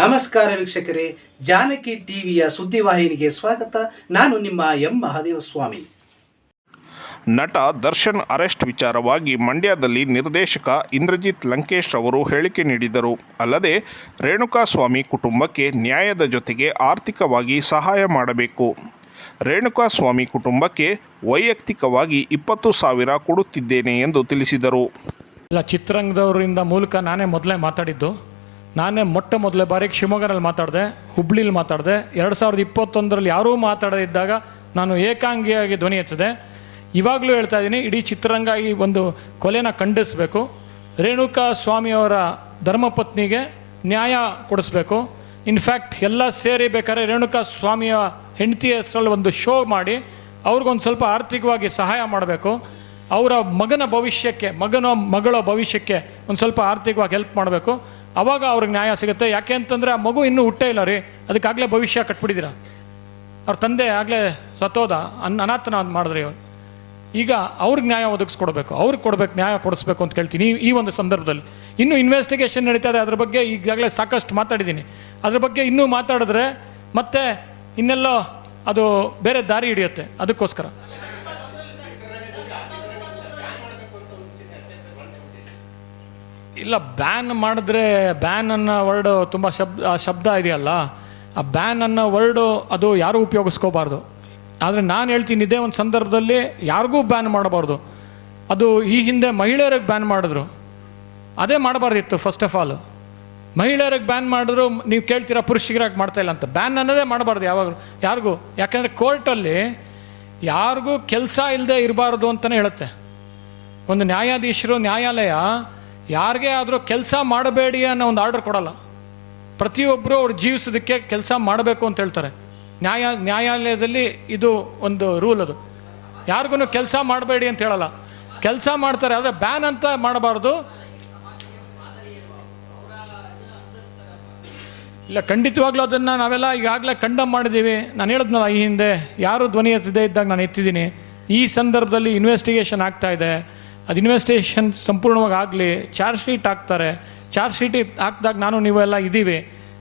ನಮಸ್ಕಾರ ವೀಕ್ಷಕರೇ ಜಾನಕಿ ಟಿವಿಯ ಸುದ್ದಿವಾಹಿನಿಗೆ ಸ್ವಾಗತ. ನಾನು ನಿಮ್ಮ ಎಂ. ಮಹಾದೇವ ಸ್ವಾಮಿ ನಟ ದರ್ಶನ್ ಅರೆಸ್ಟ್ ವಿಚಾರವಾಗಿ ಮಂಡ್ಯದಲ್ಲಿ ನಿರ್ದೇಶಕ ಇಂದ್ರಜಿತ್ ಲಂಕೇಶ್ ಅವರು ಹೇಳಿಕೆ ನೀಡಿದರು. ಅಲ್ಲದೆ ರೇಣುಕಾಸ್ವಾಮಿ ಕುಟುಂಬಕ್ಕೆ ನ್ಯಾಯದ ಜೊತೆಗೆ ಆರ್ಥಿಕವಾಗಿ ಸಹಾಯ ಮಾಡಬೇಕು. ರೇಣುಕಾಸ್ವಾಮಿ ಕುಟುಂಬಕ್ಕೆ ವೈಯಕ್ತಿಕವಾಗಿ ಇಪ್ಪತ್ತು ಸಾವಿರ ಕೊಡುತ್ತಿದ್ದೇನೆ ಎಂದು ತಿಳಿಸಿದರು. ಇಲ್ಲ ಚಿತ್ರರಂಗದವರಿಂದ ಮೂಲಕ ನಾನೇ ಮೊದಲೇ ಮಾತಾಡಿದ್ದು. ನಾನೇ ಮೊಟ್ಟ ಮೊದಲ ಬಾರಿಗೆ ಶಿವಮೊಗ್ಗನಲ್ಲಿ ಮಾತಾಡಿದೆ, ಹುಬ್ಳಿಲಿ ಮಾತಾಡಿದೆ. ಎರಡು ಸಾವಿರದ ಇಪ್ಪತ್ತೊಂದರಲ್ಲಿ ಯಾರೂ ಮಾತಾಡದಿದ್ದಾಗ ನಾನು ಏಕಾಂಗಿಯಾಗಿ ಧ್ವನಿ ಎತ್ತಿದೆ. ಇವಾಗಲೂ ಹೇಳ್ತಾ ಇದ್ದೀನಿ, ಇಡೀ ಚಿತ್ರರಂಗ ಈ ಒಂದು ಕೊಲೆನ ಖಂಡಿಸಬೇಕು. ರೇಣುಕಾ ಸ್ವಾಮಿಯವರ ಧರ್ಮಪತ್ನಿಗೆ ನ್ಯಾಯ ಕೊಡಿಸ್ಬೇಕು. ಇನ್ಫ್ಯಾಕ್ಟ್ ಎಲ್ಲ ಸೇರಿ ಬೇಕಾದ್ರೆ ರೇಣುಕಾ ಸ್ವಾಮಿಯ ಹೆಂಡತಿಯ ಹೆಸರಲ್ಲಿ ಒಂದು ಶೋ ಮಾಡಿ, ಅವ್ರಿಗೊಂದು ಸ್ವಲ್ಪ ಆರ್ಥಿಕವಾಗಿ ಸಹಾಯ ಮಾಡಬೇಕು. ಅವರ ಮಗನ ಭವಿಷ್ಯಕ್ಕೆ, ಮಗನ ಮಗಳ ಭವಿಷ್ಯಕ್ಕೆ ಒಂದು ಸ್ವಲ್ಪ ಆರ್ಥಿಕವಾಗಿ ಹೆಲ್ಪ್ ಮಾಡಬೇಕು. ಅವಾಗ ಅವ್ರಿಗೆ ನ್ಯಾಯ ಸಿಗುತ್ತೆ. ಯಾಕೆ ಅಂತಂದರೆ ಆ ಮಗು ಇನ್ನೂ ಹುಟ್ಟೇ ಇಲ್ಲ ರೀ. ಅದಕ್ಕಾಗಲೇ ಭವಿಷ್ಯ ಕಟ್ಬಿಟ್ಟಿದ್ದೀರಾ. ಅವ್ರ ತಂದೆ ಆಗಲೇ ಸತ್ತೋದ. ಅನ್ ಅನಾಥನ ಮಾಡಿದ್ರಿ ಈಗ ಅವ್ರಿಗೆ ನ್ಯಾಯ ಒದಗಿಸ್ಕೊಡ್ಬೇಕು. ಅವ್ರಿಗೆ ಕೊಡ್ಬೇಕು, ನ್ಯಾಯ ಕೊಡಿಸ್ಬೇಕು ಅಂತ ಕೇಳ್ತೀನಿ. ಈ ಒಂದು ಸಂದರ್ಭದಲ್ಲಿ. ಇನ್ನೂ ಇನ್ವೆಸ್ಟಿಗೇಷನ್ ನಡೀತಾ ಇದೆ. ಅದ್ರ ಬಗ್ಗೆ ಈಗಾಗಲೇ ಸಾಕಷ್ಟು ಮಾತಾಡಿದ್ದೀನಿ. ಅದ್ರ ಬಗ್ಗೆ ಇನ್ನೂ ಮಾತಾಡಿದ್ರೆ ಮತ್ತೆ ಇನ್ನೆಲ್ಲೋ ಅದು ಬೇರೆ ದಾರಿ ಹಿಡಿಯುತ್ತೆ. ಅದಕ್ಕೋಸ್ಕರ. ಇಲ್ಲ ಬ್ಯಾನ್ ಮಾಡಿದ್ರೆ ಬ್ಯಾನ್ ಅನ್ನೋ ವರ್ಡು ತುಂಬ ಶಬ್ದ ಶಬ್ದ ಇದೆಯಲ್ಲ, ಆ ಬ್ಯಾನ್ ಅನ್ನೋ ವರ್ಡು ಅದು ಯಾರೂ ಉಪಯೋಗಿಸ್ಕೋಬಾರ್ದು? ಆದರೆ ನಾನು ಹೇಳ್ತೀನಿ, ಇದೇ ಒಂದು ಸಂದರ್ಭದಲ್ಲಿ ಯಾರಿಗೂ ಬ್ಯಾನ್ ಮಾಡಬಾರ್ದು. ಅದು ಈ ಹಿಂದೆ ಮಹಿಳೆಯರಿಗೆ ಬ್ಯಾನ್ ಮಾಡಿದ್ರು. ಅದೇ ಮಾಡಬಾರ್ದಿತ್ತು ಫಸ್ಟ್ ಆಫ್ ಆಲ್ ಮಹಿಳೆಯರಿಗೆ ಬ್ಯಾನ್ ಮಾಡಿದ್ರು, ನೀವು ಕೇಳ್ತೀರಾ ಪುರುಷರಾಗಿ ಮಾಡ್ತಾ ಇಲ್ಲ ಅಂತ. ಬ್ಯಾನ್ ಅನ್ನೋದೇ ಮಾಡಬಾರ್ದು ಯಾವಾಗಲೂ, ಯಾರಿಗೂ. ಯಾಕಂದರೆ ಕೋರ್ಟಲ್ಲಿ ಯಾರಿಗೂ ಕೆಲಸ ಇಲ್ಲದೆ ಇರಬಾರ್ದು ಅಂತಲೇ ಹೇಳುತ್ತೆ. ಒಂದು ನ್ಯಾಯಾಧೀಶರು, ನ್ಯಾಯಾಲಯ ಯಾರಿಗೇ ಆದರೂ ಕೆಲಸ ಮಾಡಬೇಡಿ ಅನ್ನೋ ಒಂದು ಆರ್ಡರ್ ಕೊಡಲ್ಲ. ಪ್ರತಿಯೊಬ್ಬರು ಅವ್ರು ಜೀವಿಸೋದಕ್ಕೆ ಕೆಲಸ ಮಾಡಬೇಕು ಅಂತ ಹೇಳ್ತಾರೆ. ನ್ಯಾಯ, ನ್ಯಾಯಾಲಯದಲ್ಲಿ ಇದು ಒಂದು ರೂಲ್ ಅದು. ಯಾರಿಗೂ ಕೆಲಸ ಮಾಡಬೇಡಿ ಅಂತ ಹೇಳಲ್ಲ. ಕೆಲಸ ಮಾಡ್ತಾರೆ, ಆದರೆ ಬ್ಯಾನ್ ಅಂತ ಮಾಡಬಾರ್ದು. ಇಲ್ಲ, ಖಂಡಿತವಾಗ್ಲೂ ಅದನ್ನು ನಾವೆಲ್ಲ ಈಗಾಗಲೇ ಕಂಡಮ್ ಮಾಡಿದ್ದೀವಿ. ನಾನು ಹೇಳಿದ್ನಲ್ಲ, ಈ ಹಿಂದೆ ಯಾರು ಧ್ವನಿ ಎತ್ತಿದೆ ಇದ್ದಾಗ ನಾನು ಎತ್ತಿದ್ದೀನಿ. ಈ ಸಂದರ್ಭದಲ್ಲಿ ಇನ್ವೆಸ್ಟಿಗೇಷನ್ ಆಗ್ತಾ ಇದೆ. ಅದು ಇನ್ವೆಸ್ಟೇಷನ್ ಸಂಪೂರ್ಣವಾಗಿ ಆಗಲಿ ಚಾರ್ಜ್ ಶೀಟ್ ಹಾಕ್ತಾರೆ. ಚಾರ್ಜ್ ಶೀಟ್ ಹಾಕಿದಾಗ ನಾನು ನೀವೆಲ್ಲ ಇದ್ದೀವಿ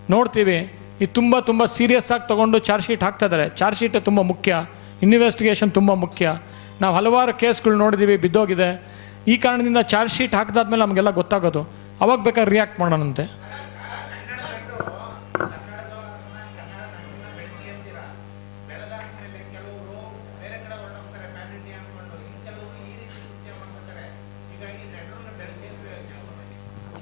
ನೋಡ್ತೀವಿ. ಇದು ತುಂಬ ತುಂಬ ಸೀರಿಯಸ್ ಆಗಿ ತೊಗೊಂಡು ಚಾರ್ಜ್ ಶೀಟ್ ಹಾಕ್ತಾ ಇದ್ದಾರೆ ಚಾರ್ಜ್ ಶೀಟ್ ತುಂಬ ಮುಖ್ಯ. ಇನ್ವೆಸ್ಟಿಗೇಷನ್ ತುಂಬ ಮುಖ್ಯ. ನಾವು ಹಲವಾರು ಕೇಸ್ಗಳು ನೋಡಿದ್ದೀವಿ ಬಿದ್ದೋಗಿದೆ. ಈ ಕಾರಣದಿಂದ ಚಾರ್ಜ್ ಶೀಟ್ ಹಾಕಿದಾದ್ಮೇಲೆ ನಮಗೆಲ್ಲ ಗೊತ್ತಾಗೋದು. ಅವಾಗ ಬೇಕಾದ್ರೆ ರಿಯಾಕ್ಟ್ ಮಾಡೋಣಂತೆ.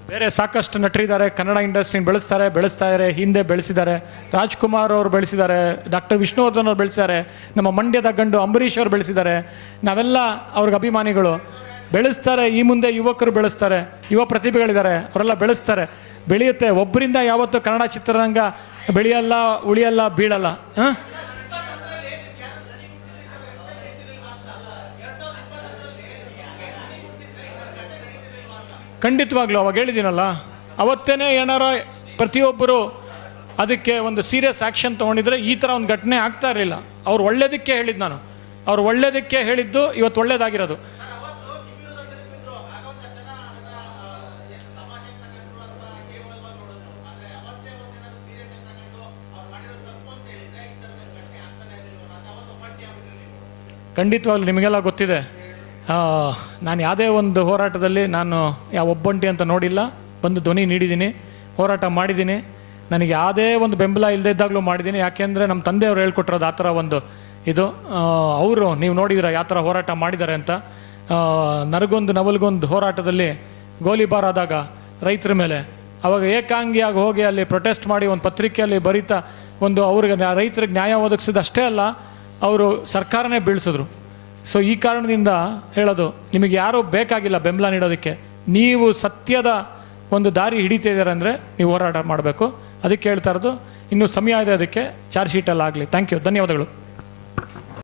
ಬೇರೆ ಸಾಕಷ್ಟು ನಟರಿದ್ದಾರೆ, ಕನ್ನಡ ಇಂಡಸ್ಟ್ರಿನ ಬೆಳೆಸ್ತಾರೆ, ಬೆಳೆಸ್ತಾ ಇದ್ದಾರೆ, ಹಿಂದೆ ಬೆಳೆಸಿದ್ದಾರೆ. ರಾಜ್ಕುಮಾರ್ ಅವರು ಬೆಳೆಸಿದ್ದಾರೆ, ಡಾಕ್ಟರ್ ವಿಷ್ಣುವರ್ಧನ್ ಅವರು ಬೆಳೆಸಿದ್ದಾರೆ, ನಮ್ಮ ಮಂಡ್ಯದ ಗಂಡು ಅಂಬರೀಷ್ ಅವರು ಬೆಳೆಸಿದ್ದಾರೆ. ನಾವೆಲ್ಲ ಅವ್ರಿಗೆ ಅಭಿಮಾನಿಗಳು. ಬೆಳೆಸ್ತಾರೆ, ಈ ಮುಂದೆ ಯುವಕರು ಬೆಳೆಸ್ತಾರೆ, ಯುವ ಪ್ರತಿಭೆಗಳಿದ್ದಾರೆ, ಅವರೆಲ್ಲ ಬೆಳೆಸ್ತಾರೆ. ಬೆಳೆಯುತ್ತೆ. ಒಬ್ಬರಿಂದ ಯಾವತ್ತೂ ಕನ್ನಡ ಚಿತ್ರರಂಗ ಬೆಳೆಯಲ್ಲ, ಉಳಿಯಲ್ಲ, ಬೀಳಲ್ಲ. ಹಾಂ? ಖಂಡಿತವಾಗ್ಲೂ ಅವಾಗ ಹೇಳಿದ್ದೀನಲ್ಲ, ಅವತ್ತೇನೆ ಏನಾರ ಪ್ರತಿಯೊಬ್ಬರು ಅದಕ್ಕೆ ಒಂದು ಸೀರಿಯಸ್ ಆ್ಯಕ್ಷನ್ ತೊಗೊಂಡಿದ್ರೆ ಈ ಥರ ಒಂದು ಘಟನೆ ಆಗ್ತಾ ಇರಲಿಲ್ಲ. ಅವ್ರು ಒಳ್ಳೇದಕ್ಕೆ ಹೇಳಿದ್ದು ನಾನು. ಅವ್ರು ಒಳ್ಳೇದಕ್ಕೆ ಹೇಳಿದ್ದು ಇವತ್ತು ಒಳ್ಳೇದಾಗಿರೋದು. ಖಂಡಿತವಾಗ್ಲೂ ನಿಮಗೆಲ್ಲ ಗೊತ್ತಿದೆ. ನಾನು ಯಾವುದೇ ಒಂದು ಹೋರಾಟದಲ್ಲಿ ನಾನು ಯಾವ ಒಬ್ಬಂಟಿ ಅಂತ ನೋಡಿಲ್ಲ. ಬಂದು ಧ್ವನಿ ನೀಡಿದ್ದೀನಿ, ಹೋರಾಟ ಮಾಡಿದ್ದೀನಿ. ನನಗೆ ಯಾವುದೇ ಒಂದು ಬೆಂಬಲ ಇಲ್ಲದೇ ಇದ್ದಾಗಲೂ ಮಾಡಿದ್ದೀನಿ. ಯಾಕೆಂದರೆ ನಮ್ಮ ತಂದೆಯವರು ಹೇಳ್ಕೊಟ್ಟಿರೋದು ಆ ಥರ ಒಂದು ಇದು. ಅವರು ನೀವು ನೋಡಿದಿರ ಯಾವ ಥರ ಹೋರಾಟ ಮಾಡಿದ್ದಾರೆ ಅಂತ. ನರಗೊಂದು ನವಲ್ಗೊಂದು ಹೋರಾಟದಲ್ಲಿ ಗೋಲಿಬಾರ್ ಆದಾಗ ರೈತರ ಮೇಲೆ, ಅವಾಗ ಏಕಾಂಗಿಯಾಗಿ ಹೋಗಿ ಅಲ್ಲಿ ಪ್ರೊಟೆಸ್ಟ್ ಮಾಡಿ ಒಂದು ಪತ್ರಿಕೆಯಲ್ಲಿ ಬರೀತಾ ಒಂದು ಅವ್ರಿಗೆ ರೈತರಿಗೆ ನ್ಯಾಯ ಒದಗಿಸಿದ ಅಷ್ಟೇ ಅಲ್ಲ, ಅವರು ಸರ್ಕಾರನೇ ಬೀಳಿಸಿದ್ರು. ಸೊ ಈ ಕಾರಣದಿಂದ ಹೇಳೋದು, ನಿಮಗೆ ಯಾರೂ ಬೇಕಾಗಿಲ್ಲ ಬೆಂಬಲ ನೀಡೋದಕ್ಕೆ. ನೀವು ಸತ್ಯದ ಒಂದು ದಾರಿ ಹಿಡಿತಾ ಇದ್ದಾರೆ ಅಂದರೆ ನೀವು ಹೋರಾಟ ಮಾಡಬೇಕು. ಅದಕ್ಕೆ ಹೇಳ್ತಾ ಇರೋದು, ಇನ್ನೂ ಸಮಯ ಇದೆ ಅದಕ್ಕೆ ಚಾರ್ಜ್ ಶೀಟಲ್ಲಿ ಆಗಲಿ ಥ್ಯಾಂಕ್ ಯು ಧನ್ಯವಾದಗಳು.